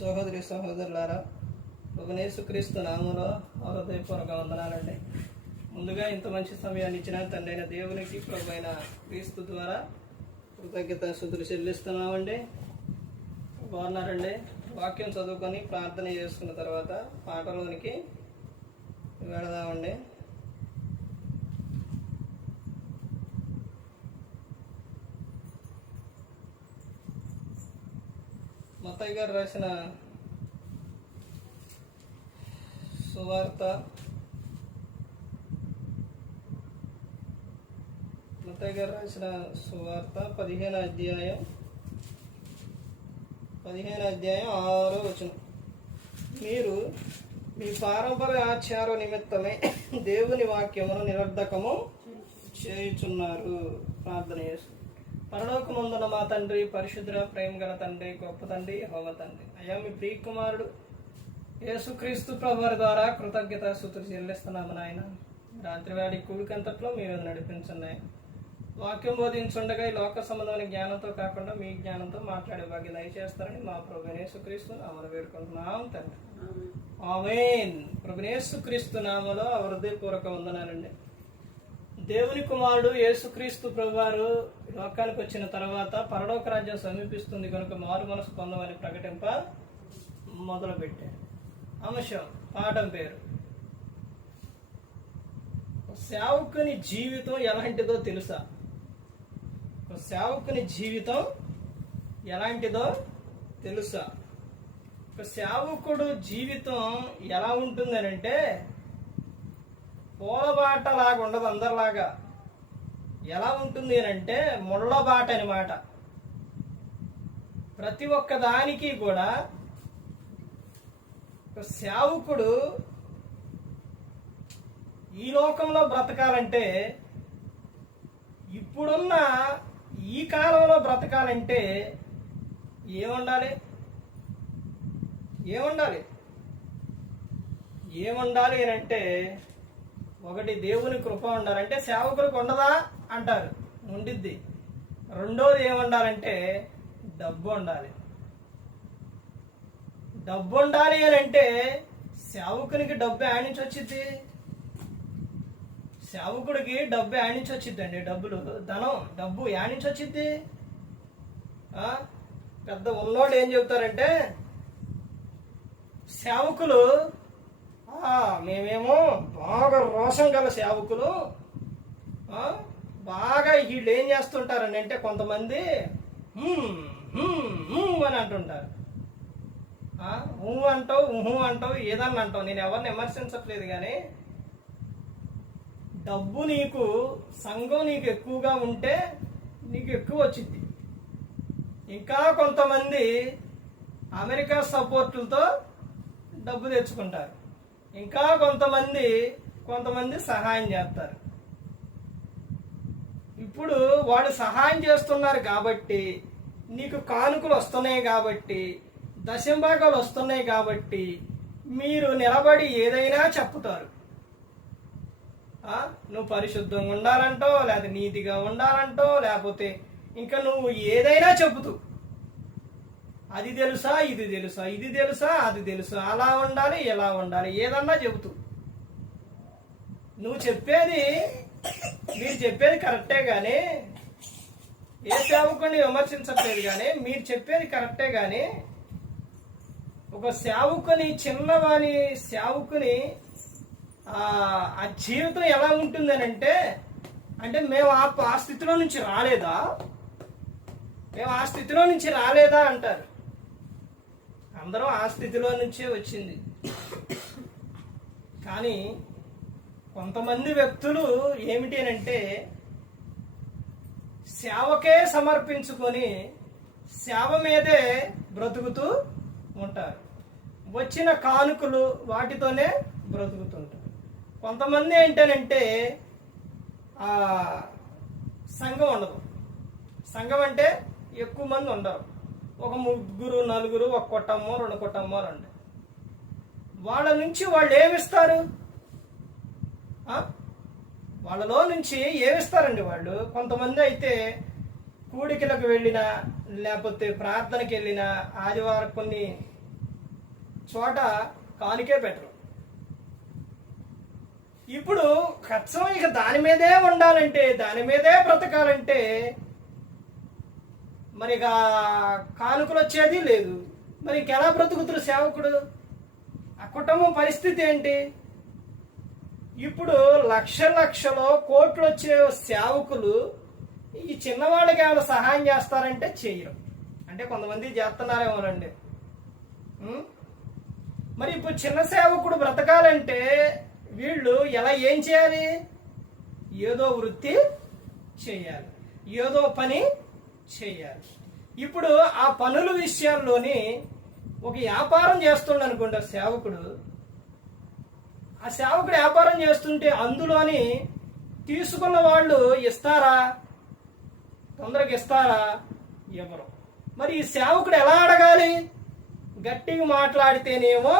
సహోదరి సహోదరులారా, యేసుక్రీస్తు నామములో హృదయపూర్వక వందనాలండి. ముందుగా ఇంత మంచి సమయాన్ని ఇచ్చిన తండ్రి అయిన దేవునికి, ప్రభు అయిన క్రీస్తు ద్వారా కృతజ్ఞతాస్తుతులు చెల్లిస్తున్నామండి. బాగున్నారండి? వాక్యం చదువుకొని ప్రార్థన చేసుకున్న తర్వాత పాటలోనికి వెళదామండి. మత్తయి గారు రాసిన సువార్త, మత్తయి గారు రాసిన సువార్త 15వ అధ్యాయం 6వ వచనం. మీరు మీ పారంపర్య ఆచార నిమిత్తమే దేవుని వాక్యమును నిరర్ధకము చేయుచున్నారు. ప్రార్థన చేసు. పరలోకమందున మా తండ్రి, పరిశుద్ధ ప్రేమ గల తండ్రి, గొప్ప తండ్రి, యెహోవా తండ్రి, అయ్యా మీ ప్రియ కుమారుడు యేసుక్రీస్తు ప్రభువారి ద్వారా కృతజ్ఞతాస్తుతులు చెల్లిస్తున్నాము నాయన. రాత్రి వేళ కూడికంతట్లో మీరు నడిపించండి. వాక్యం బోధించుండగా ఈ లోక సంబంధమైన జ్ఞానంతో కాకుండా మీ జ్ఞానంతో మాట్లాడే భాగ్యం దయచేస్తారని మా ప్రభు యేసుక్రీస్తు నామములో వేడుకుంటున్నాం తండ్రి. ఆమేన్. ప్రభు యేసుక్రీస్తు నామములో హృదయపూర్వక వందనాలండి. దేవుని కుమారుడు యేసుక్రీస్తు ప్రభువారు లోకానికి వచ్చిన తర్వాత పరలోక రాజ్యం సమీపిస్తుంది కనుక మారు మనసు పొందమని ప్రకటింప మొదలుపెట్టాడు. అంశం, పాఠం పేరు సేవకుని జీవితం ఎలాంటిదో తెలుసా? సేవకుని జీవితం ఎలాంటిదో తెలుసా? ఒక సేవకుడు జీవితం ఎలా ఉంటుందని అంటే పూలబాట లాగా ఉండదు. అందరిలాగా ఎలా ఉంటుంది అని అంటే ముళ్ళబాట అనమాట. ప్రతి ఒక్క దానికి కూడా ఒక సేవకుడు ఈ లోకంలో బ్రతకాలంటే, ఇప్పుడున్న ఈ కాలంలో బ్రతకాలంటే ఏముండాలి? అని అంటే ఒకటి, దేవుని కృప ఉండాలంటే సేవకులకు ఉండదా అంటారు, ఉండిద్ది. రెండోది ఏముండాలంటే డబ్బు ఉండాలి. డబ్బు ఉండాలి అని అంటే సేవకునికి డబ్బు ఆడించి వచ్చింది. సేవకుడికి డబ్బు ఆడించి వచ్చిద్దండి. డబ్బు ఆడించి వచ్చింది. పెద్ద ఉన్నోళ్ళు ఏం చెబుతారంటే, సేవకులు మేమేమో బాగా రోషం గల సేవకులు, బాగా వీళ్ళు ఏం చేస్తుంటారండి అంటే కొంతమంది అని అంటుంటారు. అంటావు ఏదన్నా అంటావు. నేను ఎవరిని విమర్శించట్లేదు, కానీ డబ్బు నీకు, సంఘం నీకు ఎక్కువగా ఉంటే నీకు ఎక్కువ వచ్చింది. ఇంకా కొంతమంది అమెరికా సపోర్టులతో డబ్బు తెచ్చుకుంటారు. ఇంకా కొంతమంది సహాయం చేస్తారు. ఇప్పుడు వాళ్ళు సహాయం చేస్తున్నారు కాబట్టి, నీకు కానుకలు వస్తున్నాయి కాబట్టి, దశంభాగాలు వస్తున్నాయి కాబట్టి మీరు నిలబడి ఏదైనా చెప్తారు. నువ్వు పరిశుద్ధంగా ఉండాలంటో, లేకపోతే నీతిగా ఉండాలంటో, లేకపోతే ఇంకా నువ్వు ఏదైనా చెబుతూ, అది తెలుసా, ఇది తెలుసా, ఇది తెలుసా, అది తెలుసా, అలా ఉండాలి, ఎలా ఉండాలి, ఏదన్నా చెబుతూ మీరు చెప్పేది కరెక్టే, కానీ ఏ సేవకుని విమర్శించట్లేదు, కానీ మీరు చెప్పేది కరెక్టే, కానీ ఒక సేవకుని, చిన్నవాని సేవకుని ఆ జీవితం ఎలా ఉంటుందని అంటే మేము ఆ స్థితిలో నుంచి రాలేదా అంటారు. అందరూ ఆ స్థితిలో నుంచే వచ్చింది. కానీ కొంతమంది వ్యక్తులు ఏమిటి అని అంటే సేవకే సమర్పించుకొని సేవ మీదే బ్రతుకుతూ ఉంటారు. వచ్చిన కానుకలు వాటితోనే బ్రతుకుతుంటారు. కొంతమంది ఏంటనంటే సంఘం ఉండదు. సంఘం అంటే ఎక్కువ మంది ఉండరు. ఒక 3 4, ఒక కుటుంబం 2 కుటుంబాలు ఉంటాయి. వాళ్ళ నుంచి వాళ్ళు ఏమిస్తారు? వాళ్ళలో నుంచి ఏమిస్తారండి వాళ్ళు? కొంతమంది అయితే కూడికలకు వెళ్ళినా, లేకపోతే ప్రార్థనకి వెళ్ళినా, ఆదివారం కొన్ని చోట కానుకే పెట్టరు. ఇప్పుడు ఖర్చు ఇక దాని మీదే ఉండాలంటే, దాని మీదే బ్రతకాలంటే మరి ఇక కానుకలు వచ్చేది లేదు. మరి ఇంకెలా బ్రతుకుతురు సేవకుడు? ఆ కుటుంబం పరిస్థితి ఏంటి? ఇప్పుడు లక్షలో కోట్లు వచ్చే సేవకులు ఈ చిన్నవాళ్ళకి ఏమైనా సహాయం చేస్తారంటే చేయరు. అంటే కొంతమంది చేస్తున్నారేమోనండి. మరి ఇప్పుడు చిన్న సేవకుడు బ్రతకాలంటే వీళ్ళు ఏం చేయాలి? ఏదో వృత్తి చేయాలి, ఏదో పని చేయాలి. ఇప్పుడు ఆ పనుల విషయాల్లోని ఒక వ్యాపారం చేస్తుండ అనుకోండి సేవకుడు. ఆ సేవకుడు వ్యాపారం చేస్తుంటే అందులోని తీసుకున్న వాళ్ళు ఇస్తారా? తొందరగా ఇస్తారా? ఎవరు? మరి ఈ సేవకుడు ఎలా అడగాలి? గట్టిగా మాట్లాడితేనేమో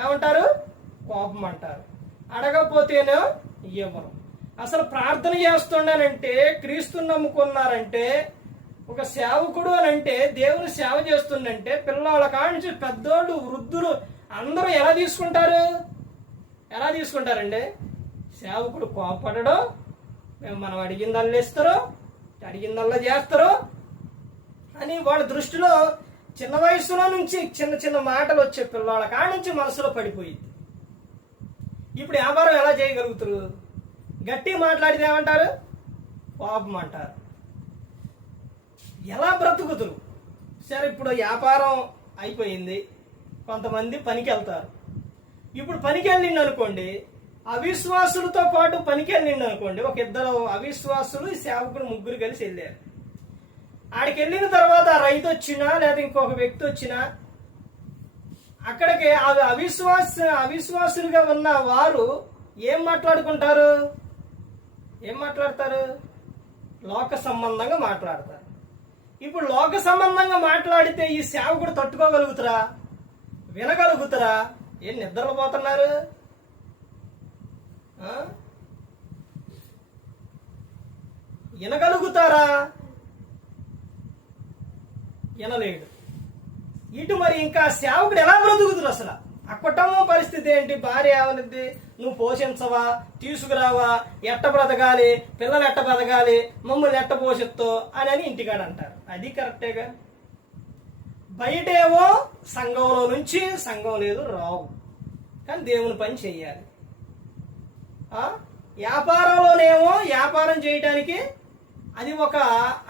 ఏమంటారు? కోపం అంటారు. అడగకపోతేనో ఎవరు? అసలు ప్రార్థన చేస్తుండనంటే, క్రీస్తుని నమ్ముకున్నారంటే, ఒక సేవకుడు అని అంటే దేవుని సేవ చేస్తుండంటే పిల్లల కానించి పెద్దోళ్ళు, వృద్ధులు అందరూ ఎలా తీసుకుంటారండి? సేవకుడు కోపడడం, మనం అడిగిందల్లా ఇస్తారు, అడిగిందల్లా చేస్తారు అని వాళ్ళ దృష్టిలో చిన్న వయసులో నుంచి చిన్న మాటలు వచ్చే పిల్లల కానించి మనసులో పడిపోయింది. ఇప్పుడు వ్యాపారం ఎలా చేయగలుగుతారు? గట్టిగా మాట్లాడితే ఏమంటారు? కోపం అంటారు. ఎలా బ్రతుకుతురు? సరే, ఇప్పుడు వ్యాపారం అయిపోయింది, కొంతమంది పనికి వెళ్తారు. ఇప్పుడు పనికి వెళ్ళిండు అనుకోండి, అవిశ్వాసులతో పాటు పనికి వెళ్ళిండు అనుకోండి. ఒక ఇద్దరు అవిశ్వాసులు, ఈ సేవకుడు ముగ్గురు కలిసి వెళ్ళారు. ఆడికి వెళ్ళిన తర్వాత రైతు వచ్చినా లేదా ఇంకొక వ్యక్తి వచ్చినా అక్కడికి అవిశ్వాసులుగా ఉన్న వారు ఏం మాట్లాడుకుంటారు? ఏం మాట్లాడతారు? లోక సంబంధంగా మాట్లాడతారు. ఇప్పుడు లోక సంబంధంగా మాట్లాడితే ఈ సేవకుడు తట్టుకోగలుగుతారా? వినగలుగుతారా? ఏం నిద్రలు పోతున్నారు? వినగలుగుతారా? వినలేడు. ఇటు మరి ఇంకా సేవకుడు ఎలా బ్రతుకుతురు? అసలు ఆ కుటుంబం పరిస్థితి ఏంటి? భార్య ఏమనిద్ది? నువ్వు పోషించవా, తీసుకురావా, ఎట్ట బ్రతకాలి, పిల్లలు ఎట్ట బ్రతకాలి, మమ్మల్ని ఎట్ట పోషిస్తావు అని ఇంటికాడ అంటారు. అది కరెక్టేగా. బయటేమో సంఘంలో నుంచి సంఘం లేదు రావు, కానీ దేవుని పని చెయ్యాలి. వ్యాపారంలోనేమో వ్యాపారం చేయడానికి అది ఒక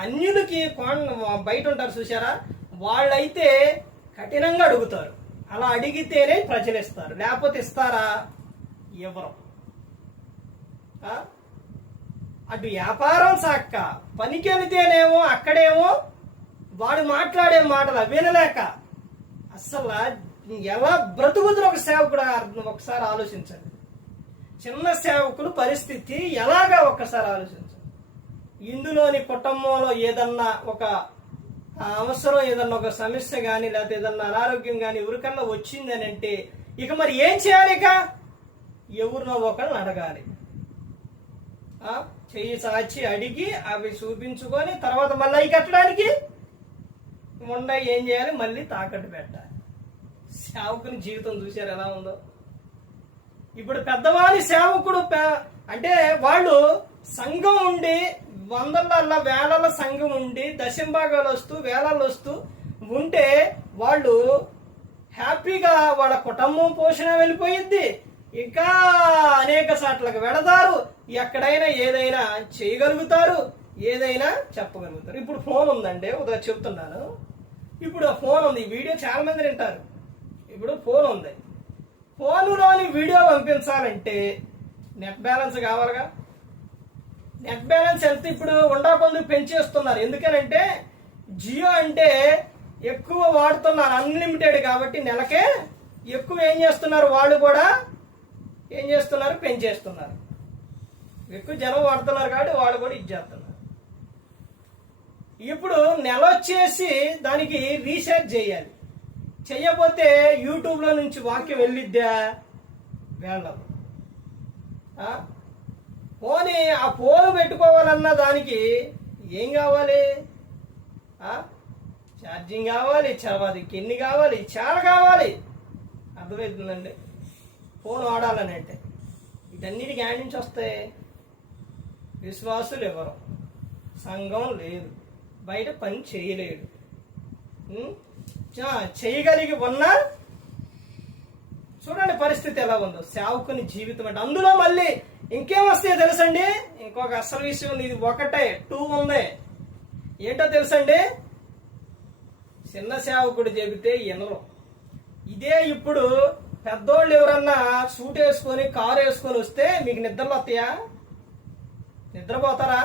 అన్యులకి బయట ఉంటారు చూసారా, వాళ్ళైతే కఠినంగా అడుగుతారు. అలా అడిగితేనే ప్రజలు ఇస్తారు, లేకపోతే ఇస్తారా? ఎవరు? అటు వ్యాపారం సాక్క పనికి వెళితేనేమో అక్కడేమో వాడు మాట్లాడే మాటలు వినలేక అసలు ఎలా బ్రతుకుతున్న ఒక సేవకుడు ఒకసారి ఆలోచించండి. చిన్న సేవకులు పరిస్థితి ఎలాగా ఒక్కసారి ఆలోచించండి. ఇందులోని కుటుంబంలో ఏదన్నా ఒక అవసరం, ఏదన్నా ఒక సమస్య కానీ లేకపోతే ఏదన్నా అనారోగ్యం కానీ ఎవరికన్నా వచ్చింది అని అంటే ఇక మరి ఏం చేయాలి? ఇక ఎవరినో ఒకరిని అడగాలి. చెయ్యి సాచి అడిగి అవి చూపించుకొని తర్వాత మళ్ళీ అవి కట్టడానికి ఏం చేయాలి? మళ్ళీ తాకట్టు పెట్టాలి. సేవకుని జీవితం చూశారు ఎలా ఉందో. ఇప్పుడు పెద్దవాళ్ళ సేవకుడు అంటే వాళ్ళు సంఘం ఉండి వందల వేలల సంఘం ఉండి దశంభాగాలు వస్తూ వేలాలు వస్తూ ఉంటే వాళ్ళు హ్యాపీగా వాళ్ళ కుటుంబం పోషణ వెళ్ళిపోయింది. ఇంకా అనేక సాట్లకు వెళతారు, ఎక్కడైనా ఏదైనా చేయగలుగుతారు, ఏదైనా చెప్పగలుగుతారు. ఇప్పుడు ఫోన్ ఉందండి, ఉదయం చెప్తున్నాను. ఇప్పుడు ఫోన్ ఉంది, వీడియో చాలా మంది వింటారు. ఇప్పుడు ఫోన్ ఉంది, ఫోనులోని వీడియో పంపించాలంటే నెట్ బ్యాలెన్స్ కావాలిగా. నెట్ బ్యాలెన్స్ ఎంత ఇప్పుడు కొందుకు పెంచేస్తున్నారు. ఎందుకనంటే జియో అంటే ఎక్కువ వాడుతున్నారు, అన్లిమిటెడ్ కాబట్టి నెలకే ఎక్కువ ఏం చేస్తున్నారు, వాళ్ళు కూడా ఏం చేస్తున్నారు, పెంచేస్తున్నారు. ఎక్కువ జనం వాడుతున్నారు కాబట్టి వాళ్ళు కూడా ఇచ్చేస్తున్నారు. ఇప్పుడు నెల వచ్చేసి దానికి రీఛార్జ్ చేయాలి. చెయ్యకపోతే యూట్యూబ్లో నుంచి వాక్యం వెళ్ళిద్దా? వెళ్ళదు. పోనీ ఆ ఫోన్ పెట్టుకోవాలన్నా దానికి ఏం కావాలి? ఛార్జింగ్ కావాలి, చర్వాదికి ఎన్ని కావాలి, చాలా కావాలి. అర్థమవుతుందండి. ఫోన్ వాడాలని అంటే వీటన్నిటికి యాడ్ నుంచి వస్తాయి. విశ్వాసులు ఎవరు, సంఘం లేదు, బయట పని చేయలేడు, చేయగలిగి ఉన్నా చూడండి పరిస్థితి ఎలా ఉందో సేవకుని జీవితం అంటే. అందులో మళ్ళీ ఇంకేం వస్తాయో తెలుసండి, ఇంకొక అసలు విషయం ఉంది. ఇది ఒకటే 2 ఉంది. ఏంటో తెలుసండి, చిన్న సేవకుడు చెబితే వినరు. ఇదే ఇప్పుడు పెద్దోళ్ళు ఎవరన్నా సూట్ వేసుకొని కారు వేసుకొని వస్తే మీకు నిద్రలు వస్తాయా? నిద్రపోతారా?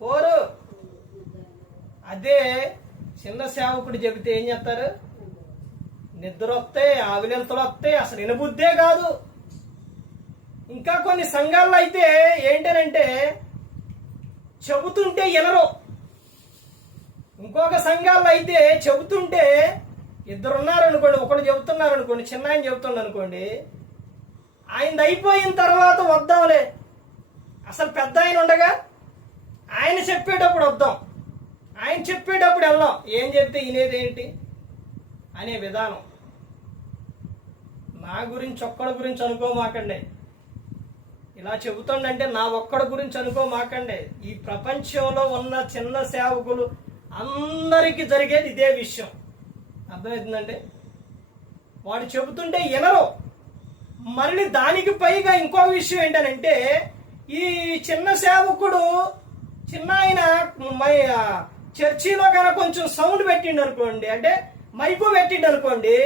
పోరు. అదే చిన్న సేవకుడు చెబితే ఏం చేస్తారు? నిద్ర వస్తాయి, ఆవిలెంతలు వస్తాయి, అసలు వినబుద్దే కాదు. ఇంకా కొన్ని సంఘాల్లో అయితే ఏంటనంటే చెబుతుంటే వినరు. ఇంకొక సంఘాల్లో అయితే చెబుతుంటే ఇద్దరున్నారనుకోండి, ఒకడు చెబుతున్నారు అనుకోండి, చిన్న ఆయన చెబుతుండ అనుకోండి, ఆయనది అయిపోయిన తర్వాత వద్దాంలే, అసలు పెద్ద ఆయన ఉండగా ఆయన చెప్పేటప్పుడు వద్దాం, ఆయన చెప్పేటప్పుడు వెళ్దాం, ఏం చెప్తే వినేదేంటి అనే విధానం. నా గురించి ఒక్కడి గురించి అనుకోమాకండి, ఇలా చెబుతుండంటే నా ఒక్కడి గురించి అనుకోమాకండి. ఈ ప్రపంచంలో ఉన్న చిన్న సేవకులు అందరికీ జరిగేది ఇదే విషయం. అర్థమవుతుందండి. వాడు చెబుతుంటే వినరు. మళ్ళీ దానికి పైగా ఇంకో విషయం ఏంటనంటే, ఈ చిన్న సేవకుడు చిన్న ఆయన చర్చిలో కనుక కొంచెం సౌండ్ పెట్టిండు అనుకోండి, అంటే మైకు పెట్టిండు అనుకోండి,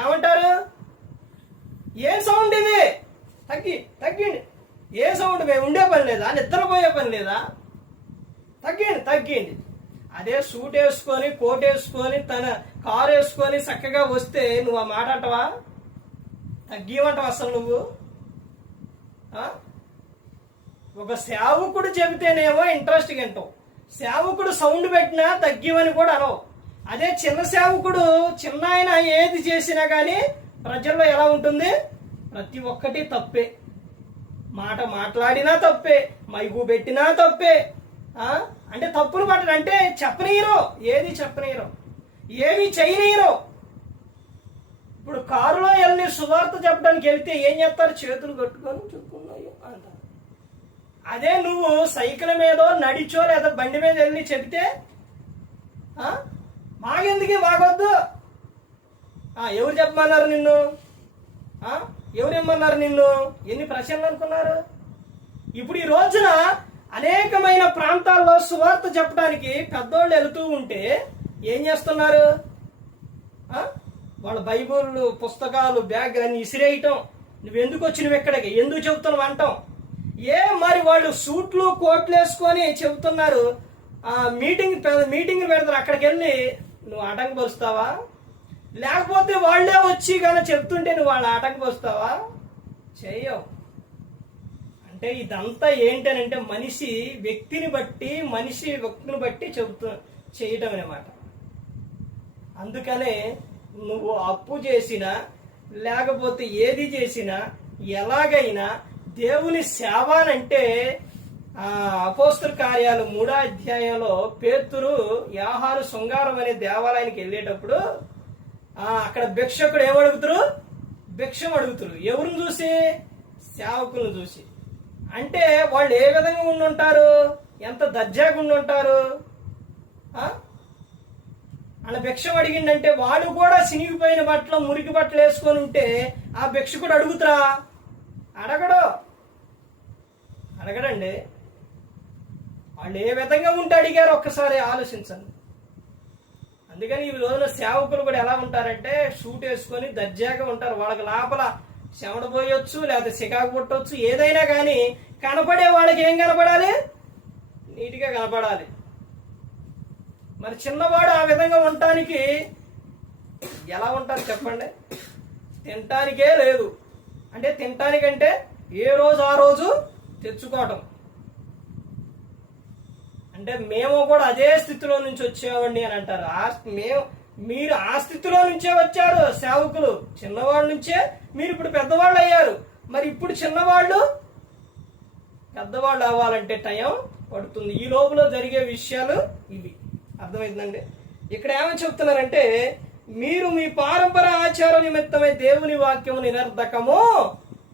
ఏమంటారు? ఏ సౌండ్ ఇది? తగ్గిండి. ఏ సౌండ్? మేము ఉండే పని లేదా? నిద్రపోయే పని లేదా? తగ్గిండి. అదే సూట్ వేసుకొని కోట్ వేసుకొని తన కారు వేసుకొని చక్కగా వస్తే నువ్వు ఆ మాట అంటవా? తగ్గిమంటావు అసలు నువ్వు? ఒక సేవకుడు చెబితేనేమో ఇంట్రెస్ట్గా వింటావు, సేవకుడు సౌండ్ పెట్టినా తగ్గిమని కూడా అనవు. అదే చిన్న సేవకుడు చిన్న ఆయన ఏది చేసినా కానీ ప్రజల్లో ఎలా ఉంటుంది? ప్రతి ఒక్కటి తప్పే. మాట మాట్లాడినా తప్పే, మైకు పెట్టినా తప్పే. అంటే తప్పులు పట్టడం అంటే చెప్పనీయరు, ఏది చెప్పనీయరు, ఏమి చేయనీయరు. ఇప్పుడు కారులో వెళ్ళి సువార్త చెప్పడానికి వెళ్తే ఏం చేస్తారు? చేతులు కట్టుకొని చెప్పుకున్నాయి అంటారు. అదే నువ్వు సైకిల్ మీదో నడిచో లేదా బండి మీద వెళ్ళి చెబితే మాకెందుకు, మాకొద్దు. ఎవరు చెప్పమన్నారు నిన్ను? ఎవరు ఇమ్మన్నారు నిన్ను? ఎన్ని ప్రశ్నలు అనుకున్నారు? ఇప్పుడు ఈ రోజున అనేకమైన ప్రాంతాల్లో సువార్త చెప్పడానికి పెద్దోళ్ళు వెళుతూ ఉంటే ఏం చేస్తున్నారు? వాళ్ళ బైబుల్ పుస్తకాలు బ్యాగ్ అని ఇసిరేయటం, నువ్వెందుకు వచ్చినవి ఇక్కడికి, ఎందుకు చెబుతున్నావు అంటాం. మరి వాళ్ళు సూట్లు కోట్లు వేసుకొని చెబుతున్నారు, మీటింగ్ పెడతారు, అక్కడికి వెళ్ళి నువ్వు ఆటంకపరుస్తావా? లేకపోతే వాళ్ళే వచ్చి కానీ చెప్తుంటే నువ్వు వాళ్ళ ఆటంకపరుస్తావా? చెయ్యవు. అంటే ఇదంతా ఏంటనంటే మనిషి వ్యక్తిని బట్టి చేయటం అన్నమాట. అందుకనే నువ్వు అప్పు చేసినా లేకపోతే ఏది చేసినా ఎలాగైనా దేవుని సేవ అంటే అపోస్తల కార్యాలు 3వ అధ్యాయంలో పేతురు యాహాను శృంగారం అనే దేవాలయానికి వెళ్ళేటప్పుడు అక్కడ భిక్షకుడు ఏమడుగుతారు? భిక్షం అడుగుతారు. ఎవరిని చూసి? సేవకులను చూసి. అంటే వాళ్ళు ఏ విధంగా ఉండుంటారు? ఎంత దర్జాగా ఉండుంటారు? అలా భిక్షం అడిగిందంటే వాడు కూడా చినిగిపోయిన బట్టలు మురికి బట్టలు వేసుకొని ఉంటే ఆ భిక్షకుడు అడుగుతురా? అడగడండి. వాళ్ళు ఏ విధంగా ఉంటే అడిగారు ఒక్కసారి ఆలోచించండి. అందుకని ఈ రోజున సేవకులు కూడా ఎలా ఉంటారంటే షూట్ వేసుకొని దర్జాగా ఉంటారు. వాళ్ళకి లోపల చెమట పోయొచ్చు, లేకపోతే చికాకు పుట్టవచ్చు, ఏదైనా కానీ కనపడే వాళ్ళకి ఏం కనపడాలి? నీట్గా కనపడాలి. మరి చిన్నవాడు ఆ విధంగా ఉండటానికి ఎలా ఉంటారు చెప్పండి? తినటానికే లేదు. అంటే తినటానికంటే ఏ రోజు ఆ రోజు తెచ్చుకోవటం. అంటే మేము కూడా అదే స్థితిలో నుంచి వచ్చామండి అని అంటారు. మీరు ఆ స్థితిలో నుంచే వచ్చారు సేవకులు. చిన్నవాళ్ళ నుంచే మీరు ఇప్పుడు పెద్దవాళ్ళు అయ్యారు. మరి ఇప్పుడు చిన్నవాళ్ళు పెద్దవాళ్ళు అవ్వాలంటే టైం పడుతుంది. ఈ లోపల జరిగే విషయాలు ఇవి. అర్థమైందండి. ఇక్కడ ఏమని చెప్తున్నారంటే మీరు మీ పారంపర ఆచార నిమిత్తమై దేవుని వాక్యము నిరర్ధకము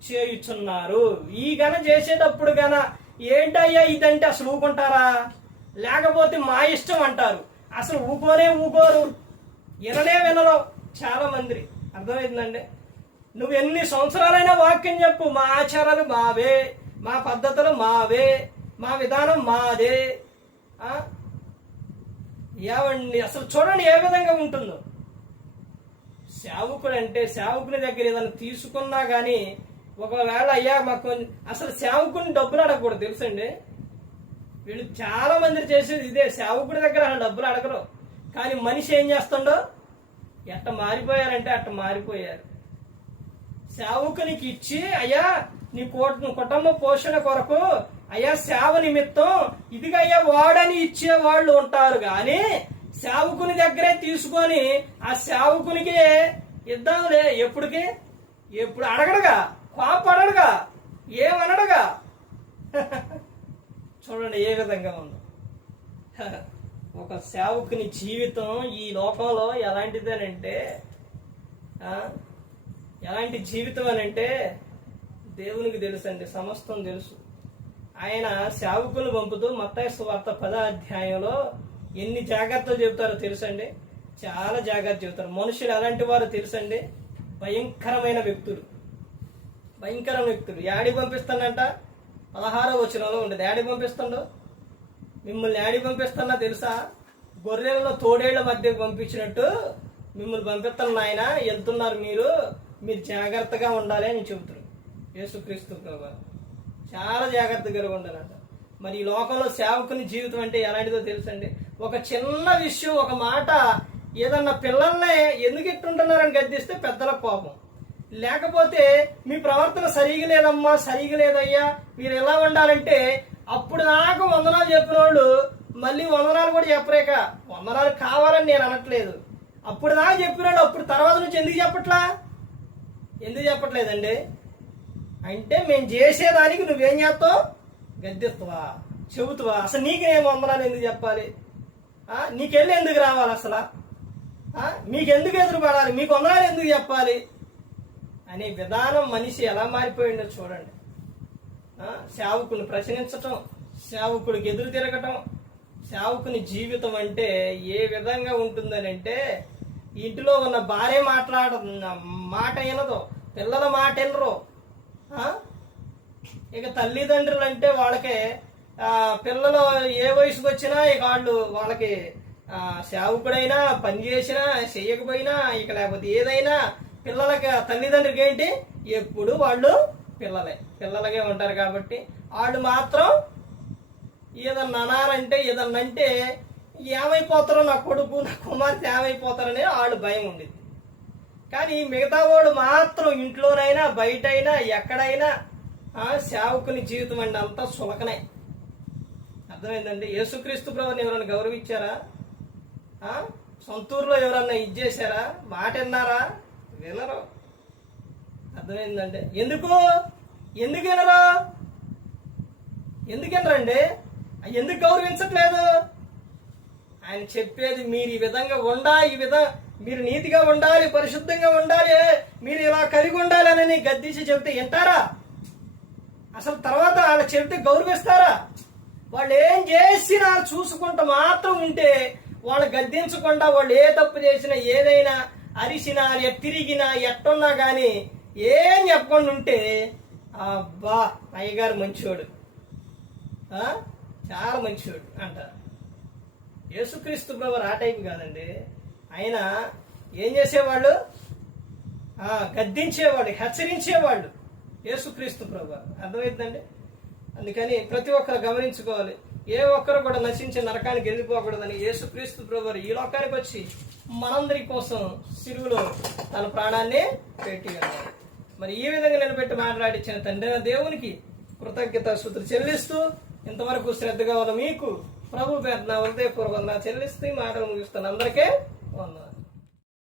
చేయుచున్నారు. ఈ గన చేసేటప్పుడు గన ఏంటయ్యా ఇదంటే అసలు ఊకుంటారా? లేకపోతే మా ఇష్టం అంటారు. అసలు ఊకోరు, వినరు చాలా మంది. అర్థమైందండి? నువ్వు ఎన్ని సంవత్సరాలైనా వాక్యం చెప్పు, మా ఆచారాలు మావే, మా పద్ధతులు మావే, మా విధానం మాదే. ఏవండి అసలు చూడండి ఏ విధంగా ఉంటుందో. సేవకుడు అంటే సేవకుని దగ్గర ఏదైనా తీసుకున్నా కానీ ఒకవేళ అయ్యా మాకు అసలు సేవకుని డబ్బులు అడగకూడదు, తెలుసండి. వీళ్ళు చాలా మంది చేసేది ఇదే, సేవకుడి దగ్గర అసలు డబ్బులు అడగరు. కానీ మనిషి ఏం చేస్తుండో ఎట్ట మారిపోయారంటే అట్ట మారిపోయారు. సేవకునికి ఇచ్చి అయ్యా నీ కుటుంబ పోషణ కొరకు అయ్యా సేవ నిమిత్తం ఇదిగా అయ్యా వాడని ఇచ్చే వాళ్ళు ఉంటారు. కానీ సేవకుని దగ్గరే తీసుకొని ఆ సేవకునికి ఇద్దాంలే ఎప్పుడు అడగడుగా, కోపడడుగా, ఏమనడుగా. చూడండి ఏ విధంగా ఉందో. ఒక సేవకుని జీవితం ఈ లోకంలో ఎలాంటిదేనంటే, ఎలాంటి జీవితం అనంటే దేవునికి తెలుసండి, సమస్తం తెలుసు. ఆయన సేవకులు పంపుతూ మత్తయి సువార్త 10వ అధ్యాయంలో ఎన్ని జాగ్రత్తలు చెబుతారో తెలుసండి. చాలా జాగ్రత్త చెబుతారు. మనుషులు ఎలాంటి వారు తెలుసండి? భయంకరమైన వ్యక్తులు. యాడికి పంపిస్తానంట? 16వ వచనంలో ఉండేది. యాడికి పంపిస్తాడు? మిమ్మల్ని యాడికి పంపిస్తున్నా తెలుసా? గొర్రెలలో తోడేళ్ల మధ్యకు పంపించినట్టు మిమ్మల్ని పంపిస్తాను నాయన, వెళ్తున్నారు మీరు జాగ్రత్తగా ఉండాలి అని చెబుతారు యేసుక్రీస్తు ప్రభువు. చాలా జాగ్రత్తగా ఉండాలంట. మరి ఈ లోకంలో సేవకుని జీవితం అంటే ఎలాంటిదో తెలుసండి. ఒక చిన్న విషయం, ఒక మాట, ఏదన్నా పిల్లల్ని ఎందుకు ఇట్టుంటున్నారని గద్దిస్తే పెద్దల కోపం, లేకపోతే మీ ప్రవర్తన సరిగా లేదమ్మా, సరిగా లేదయ్యా, మీరు ఎలా ఉండాలంటే అప్పుడు నాకు వందనాలు చెప్పిన వాళ్ళు మళ్ళీ వందనాలు కూడా చెప్పలేక, వందనాలు కావాలని నేను అనట్లేదు, అప్పుడు దాకా చెప్పినాడు, అప్పుడు తర్వాత నుంచి ఎందుకు చెప్పట్లేదండి అంటే మేము చేసేదానికి నువ్వేం చేస్తావు? గద్దెస్తావా, చెబుతావా? అసలు నీకు నేను వందనాలు ఎందుకు చెప్పాలి? నీకెళ్ళి ఎందుకు రావాలి? అసలు మీకెందుకు ఎదురుపడాలి? మీకు వందనాలు ఎందుకు చెప్పాలి అనే విధానం మనిషి ఎలా మారిపోయిందో చూడండి. సేవకుని ప్రశ్నించటం, సేవకుడికి ఎదురు తిరగటం. సేవకుని జీవితం అంటే ఏ విధంగా ఉంటుందని అంటే, ఇంటిలో ఉన్న భార్య మాట వినదు, పిల్లల మాట వినరు. ఇక తల్లిదండ్రులు అంటే వాళ్ళకి పిల్లలు ఏ వయసుకు వచ్చినా ఇక వాళ్ళకి సేవకుడైనా పని చేసినా చెయ్యకపోయినా ఇక లేకపోతే ఏదైనా పిల్లలకి తల్లిదండ్రులకి ఏంటి ఎప్పుడు వాళ్ళు పిల్లలకే ఉంటారు. కాబట్టి వాళ్ళు మాత్రం ఏదన్నా అనారంటే ఏదన్నంటే ఏమైపోతారో, నా కొడుకు నా కుమార్తె ఏమైపోతారనే వాళ్ళు భయం ఉండేది. కానీ మిగతా వాడు మాత్రం ఇంట్లోనైనా బయటైనా ఎక్కడైనా సేవకుని జీవితం అండి అంతా సులకనే. అర్థమైందండి? యేసుక్రీస్తు ప్రభుని ఎవరైనా గౌరవించారా? సొంతూరులో ఎవరన్నా ఇచ్చేసారా? మాట విన్నారా? వినరు. అర్థమైందండి? ఎందుకు వినరు? ఎందుకు వినరండి? ఎందుకు గౌరవించట్లేదు? ఆయన చెప్పేది మీరు ఈ విధంగా మీరు నీతిగా ఉండాలి, పరిశుద్ధంగా ఉండాలి, మీరు ఇలా కలిగి ఉండాలి అని గద్దించి చెబితే వింటారా? అసలు తర్వాత వాళ్ళు చెబితే గౌరవిస్తారా? వాళ్ళు ఏం చేసినా చూసుకుంటూ మాత్రం ఉంటే, వాళ్ళు గద్దించకుండా వాళ్ళు ఏ తప్పు చేసినా, ఏదైనా అరిసినా, తిరిగినా, ఎట్టున్నా కానీ ఏం చెప్పకుండా ఉంటే అబ్బా అయ్యగారు మంచివాడు, చాలా మంచివాడు అంటారు. యేసుక్రీస్తు ప్రభు ఆ టైపు కాదండి. ఆయన ఏం చేసేవాళ్ళు? గద్దించేవాడు, హెచ్చరించేవాళ్ళు యేసుక్రీస్తు ప్రభు. అర్థమైందండి? అందుకని ప్రతి ఒక్కరు గమనించుకోవాలి. ఏ ఒక్కరు కూడా నశించే నరకానికి వెళ్ళిపోకూడదని యేసుక్రీస్తు ప్రభు ఈ లోకానికి వచ్చి మనందరి కోసం సిలువలో తన ప్రాణాన్ని పెట్టి వెళ్ళాలి. మరి ఈ విధంగా నిలబెట్టి మాట్లాడించిన తండ్రి దేవునికి కృతజ్ఞతాస్తుతులు చెల్లిస్తూ, ఇంతవరకు శ్రద్ధగా ఉన్న మీకు ప్రభు పేరున హృదయపూర్వకంగా చెల్లిస్తూ మాటలు ముగిస్తాను. అందరికీ